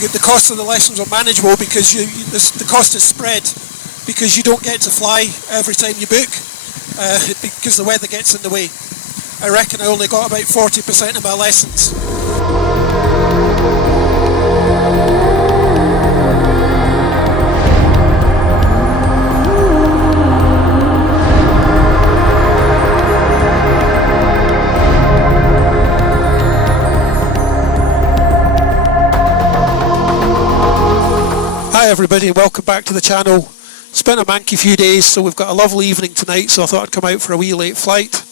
the cost of the lessons are manageable because the cost is spread because you don't get to fly every time you book because the weather gets in the way. I reckon I only got about 40% of my lessons. Hi everybody, welcome back to the channel. It's been a manky few days, so we've got a lovely evening tonight, so I thought I'd come out for a wee late flight.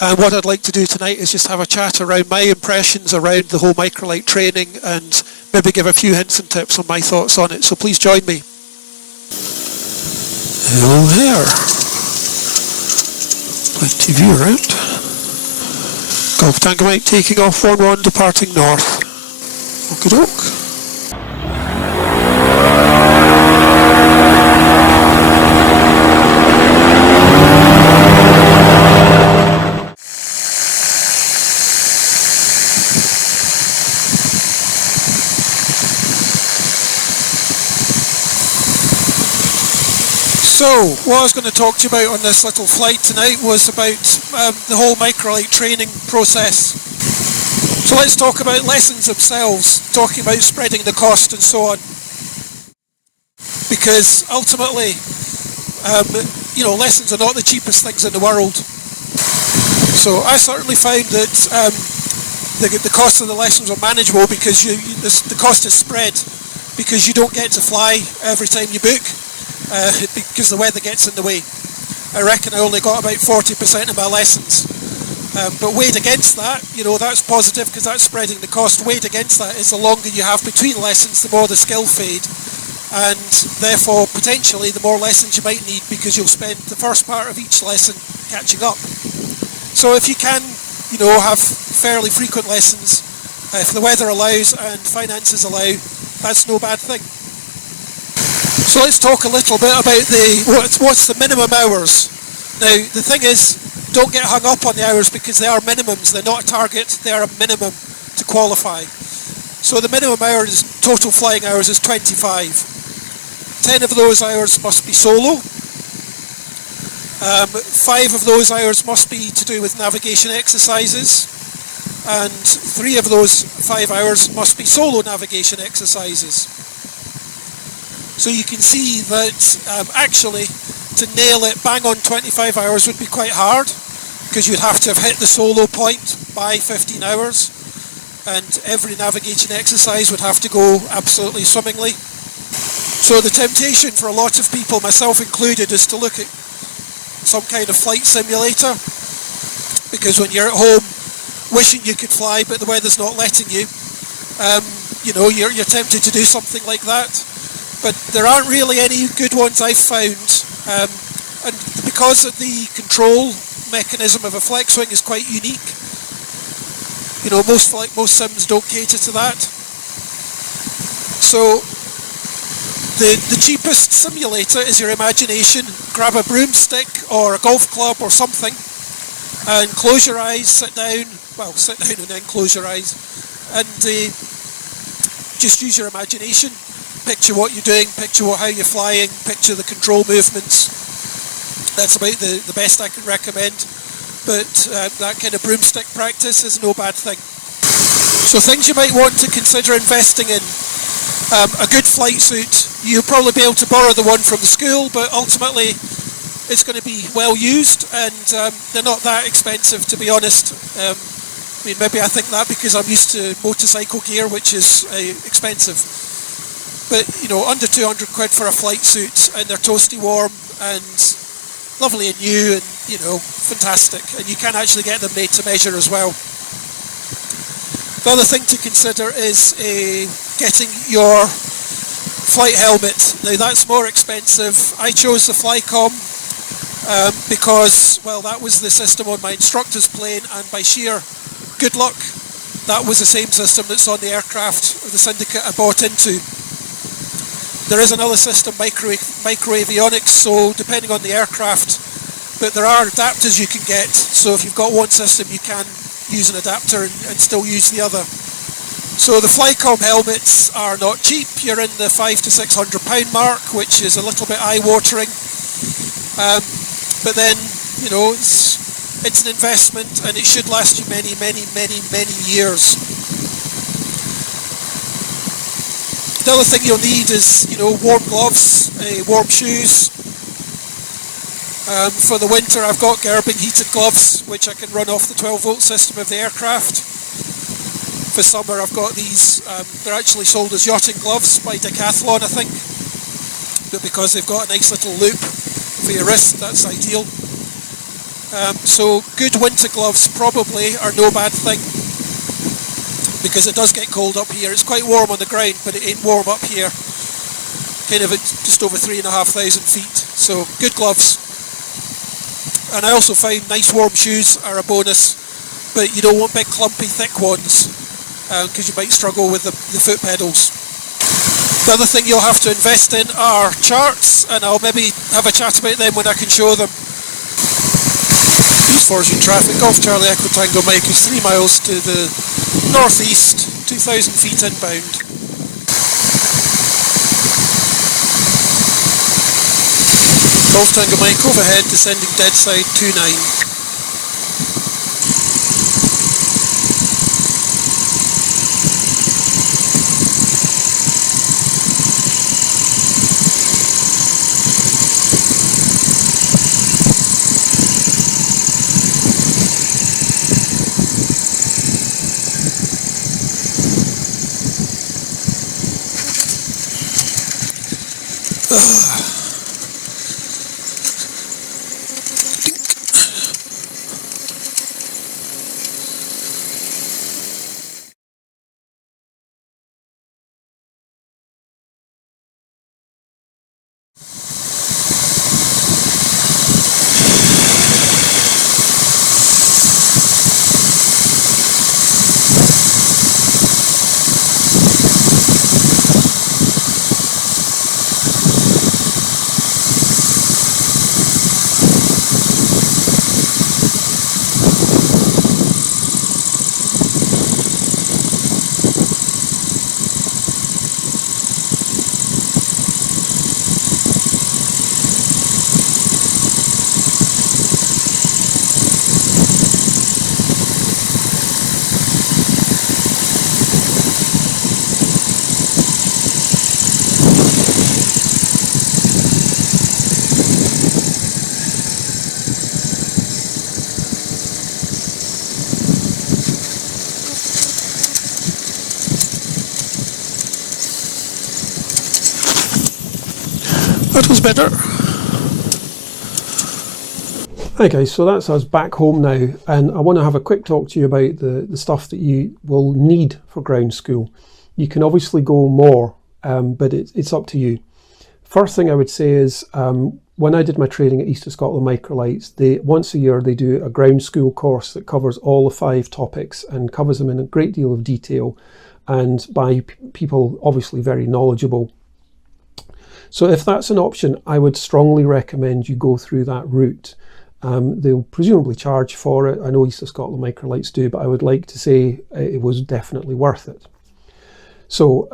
And what I'd like to do tonight is just have a chat around my impressions around the whole microlight training and maybe give a few hints and tips on my thoughts on it, so please join me. Hello there. Plenty of view around. Golf Tango Mike taking off 1-1, departing north. Okie doke. So, what I was going to talk to you about on this little flight tonight was about the whole microlight training process. So let's talk about lessons themselves, talking about spreading the cost and so on. Because ultimately, lessons are not the cheapest things in the world. So I certainly found that the cost of the lessons are manageable because the cost is spread because you don't get to fly every time you book. Because the weather gets in the way. I reckon I only got about 40% of my lessons. But weighed against that, that's positive because that's spreading the cost. Weighed against that is the longer you have between lessons, the more the skill fade. And therefore, potentially, the more lessons you might need because you'll spend the first part of each lesson catching up. So if you can, have fairly frequent lessons, if the weather allows and finances allow, that's no bad thing. So let's talk a little bit about what's the minimum hours. Now the thing is, don't get hung up on the hours because they are minimums, they're not a target, they are a minimum to qualify. So the minimum hours, total flying hours, is 25. 10 of those hours must be solo. 5 of those hours must be to do with navigation exercises. And 3 of those 5 hours must be solo navigation exercises. So you can see that actually to nail it bang on 25 hours would be quite hard because you'd have to have hit the solo point by 15 hours and every navigation exercise would have to go absolutely swimmingly. So the temptation for a lot of people, myself included, is to look at some kind of flight simulator because when you're at home wishing you could fly but the weather's not letting you, you're tempted to do something like that. But there aren't really any good ones I've found, and because of the control mechanism of a FlexWing is quite unique. Most sims don't cater to that. So the cheapest simulator is your imagination. Grab a broomstick or a golf club or something, and close your eyes, sit down and then close your eyes, and just use your imagination. Picture what you're doing, picture how you're flying, picture the control movements. That's about the best I can recommend. But that kind of broomstick practice is no bad thing. So things you might want to consider investing in. A good flight suit. You'll probably be able to borrow the one from the school, but ultimately it's going to be well used and they're not that expensive, to be honest. Maybe I think that because I'm used to motorcycle gear, which is expensive. But, under 200 quid for a flight suit, and they're toasty warm and lovely and new and, fantastic. And you can actually get them made to measure as well. The other thing to consider is getting your flight helmet. Now that's more expensive. I chose the Flycom because, that was the system on my instructor's plane, and by sheer good luck, that was the same system that's on the aircraft of the syndicate I bought into. There is another system, microavionics, so depending on the aircraft, but there are adapters you can get, so if you've got one system you can use an adapter and still use the other. So the Flycom helmets are not cheap. You're in the £500 to £600 mark, which is a little bit eye-watering. But then, you know, it's an investment, and it should last you many, many, many, many years. The other thing you'll need is, you know, warm gloves, warm shoes. For the winter, I've got Gerbing heated gloves, which I can run off the 12-volt system of the aircraft. For summer, I've got these. They're actually sold as yachting gloves by Decathlon, I think. But because they've got a nice little loop for your wrist, that's ideal. So good winter gloves probably are no bad thing, because it does get cold up here. It's quite warm on the ground, but it ain't warm up here. Kind of at just over 3,500 feet. So good gloves. And I also find nice warm shoes are a bonus, but you don't want big clumpy thick ones, because you might struggle with the foot pedals. The other thing you'll have to invest in are charts, and I'll maybe have a chat about them when I can show them. East Forestry traffic, Golf Charlie Echo Tango Mike is 3 miles to the northeast, 2,000 feet inbound. Golf Tango Mike overhead, descending dead side 29. That was better. Hi guys, so that's us back home now, and I want to have a quick talk to you about the stuff that you will need for ground school. You can obviously go more, but it's up to you. First thing I would say is, when I did my training at East of Scotland Microlights, once a year they do a ground school course that covers all the 5 topics and covers them in a great deal of detail, and by people obviously very knowledgeable. So if that's an option, I would strongly recommend you go through that route. They'll presumably charge for it. I know East of Scotland Microlights do, but I would like to say it was definitely worth it. So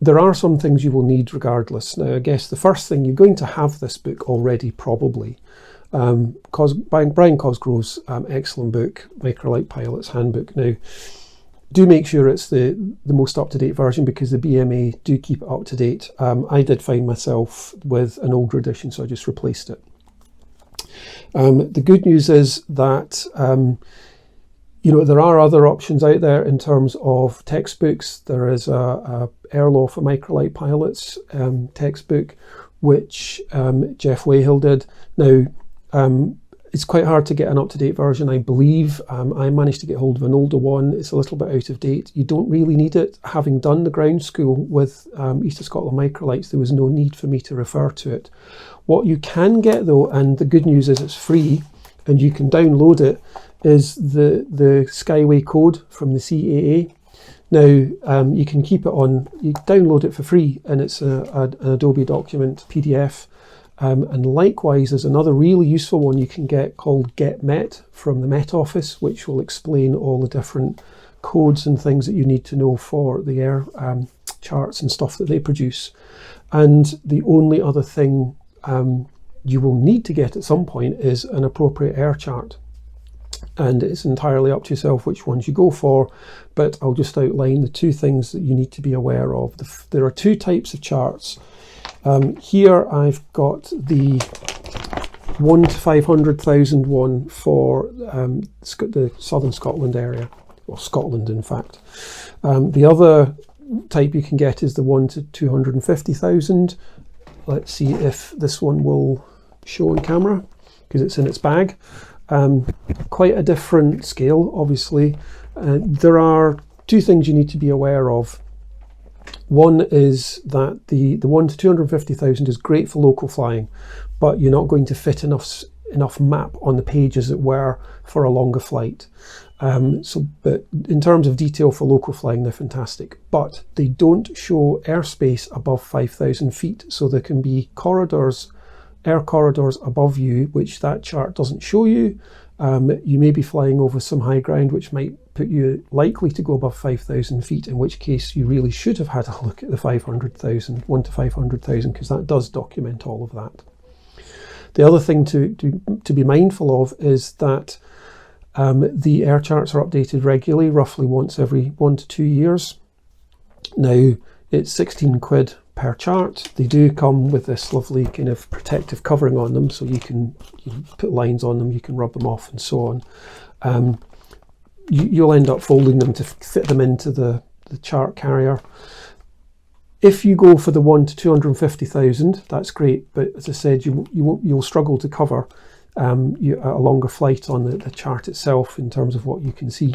there are some things you will need regardless. Now, I guess the first thing, you're going to have this book already probably. Brian Cosgrove's excellent book, Microlight Pilot's Handbook. Now, do make sure it's the most up-to-date version, because the BMA do keep it up-to-date. I did find myself with an older edition, so I just replaced it. The good news is that you know, there are other options out there in terms of textbooks. There is a Erlaw for Microlight Pilots textbook, which Jeff Wayhill did. Now, it's quite hard to get an up-to-date version, I believe. I managed to get hold of an older one. It's a little bit out of date. You don't really need it. Having done the ground school with East of Scotland Microlights, there was no need for me to refer to it. What you can get though, and the good news is it's free and you can download it, is the Skyway code from the CAA. Now, you can keep it on, you download it for free, and it's an Adobe document PDF. And likewise, there's another really useful one you can get called Get Met from the Met Office, which will explain all the different codes and things that you need to know for the air charts and stuff that they produce. And the only other thing you will need to get at some point is an appropriate air chart. And it's entirely up to yourself which ones you go for, but I'll just outline the two things that you need to be aware of. There are two types of charts. Here I've got the 1 to 500,000 one for the southern Scotland area, or Scotland in fact. The other type you can get is the 1 to 250,000. Let's see if this one will show on camera, because it's in its bag. Quite a different scale, obviously. There are two things you need to be aware of. One is that the 1 to 250,000 is great for local flying, but you're not going to fit enough map on the page, as it were, for a longer flight. But in terms of detail for local flying, they're fantastic. But they don't show airspace above 5,000 feet, so there can be corridors, air corridors above you, which that chart doesn't show you. You may be flying over some high ground, which might put you likely to go above 5,000 feet, in which case you really should have had a look at the 500,000, 1 to 500,000, because that does document all of that. The other thing to be mindful of is that the air charts are updated regularly, roughly once every 1 to 2 years. Now, it's 16 quid per chart. They do come with this lovely kind of protective covering on them, so you can put lines on them, you can rub them off and so on. You'll end up folding them to fit them into the chart carrier. If you go for the 1 to 250,000, that's great, but as I said, you'll struggle to cover a longer flight on the chart itself in terms of what you can see.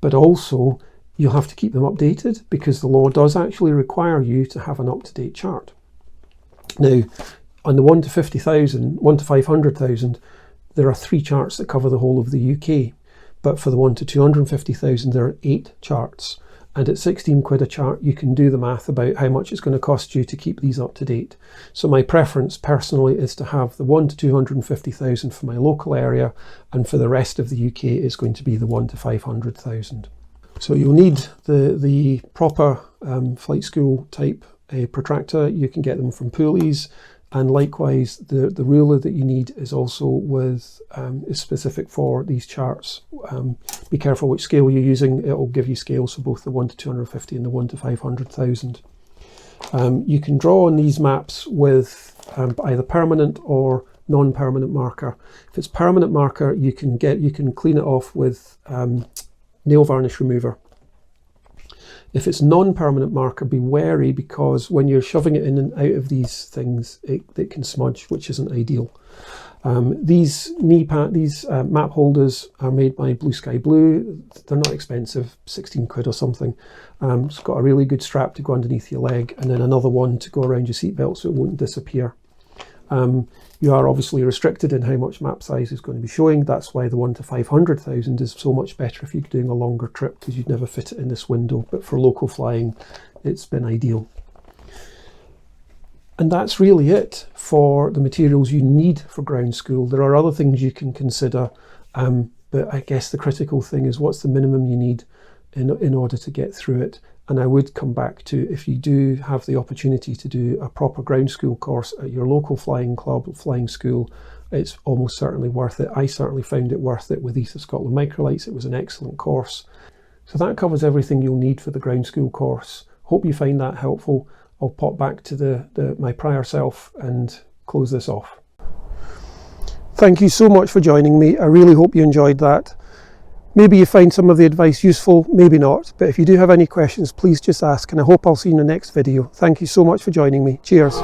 But also, you'll have to keep them updated, because the law does actually require you to have an up-to-date chart. Now, on the 1 to 50,000, 1 to 500,000, there are 3 charts that cover the whole of the UK. But for the 1 to 250,000, there are 8 charts. And at 16 quid a chart, you can do the math about how much it's going to cost you to keep these up to date. So my preference personally is to have the 1 to 250,000 for my local area, and for the rest of the UK is going to be the 1 to 500,000. So you'll need the proper flight school type protractor. You can get them from Poolies, and likewise the ruler that you need is also is specific for these charts. Be careful which scale you're using. It will give you scales for both the 1 to 250 and the 1 to 500,000. You can draw on these maps with either permanent or non-permanent marker. If it's permanent marker, you can clean it off with nail varnish remover. If it's non-permanent marker, be wary, because when you're shoving it in and out of these things, it can smudge, which isn't ideal. These map holders are made by Blue Sky Blue. They're not expensive, 16 quid or something. It's got a really good strap to go underneath your leg, and then another one to go around your seatbelt so it won't disappear. You are obviously restricted in how much map size is going to be showing. That's why the 1 to 500,000 is so much better if you're doing a longer trip, because you'd never fit it in this window. But for local flying, it's been ideal. And that's really it for the materials you need for ground school. There are other things you can consider, but I guess the critical thing is what's the minimum you need in order to get through it. And I would come back to, if you do have the opportunity to do a proper ground school course at your local flying club, flying school, it's almost certainly worth it. I certainly found it worth it with East of Scotland Microlights. It was an excellent course. So that covers everything you'll need for the ground school course. Hope you find that helpful. I'll pop back to my prior self and close this off. Thank you so much for joining me. I really hope you enjoyed that. Maybe you find some of the advice useful, maybe not, but if you do have any questions, please just ask, and I hope I'll see you in the next video. Thank you so much for joining me. Cheers.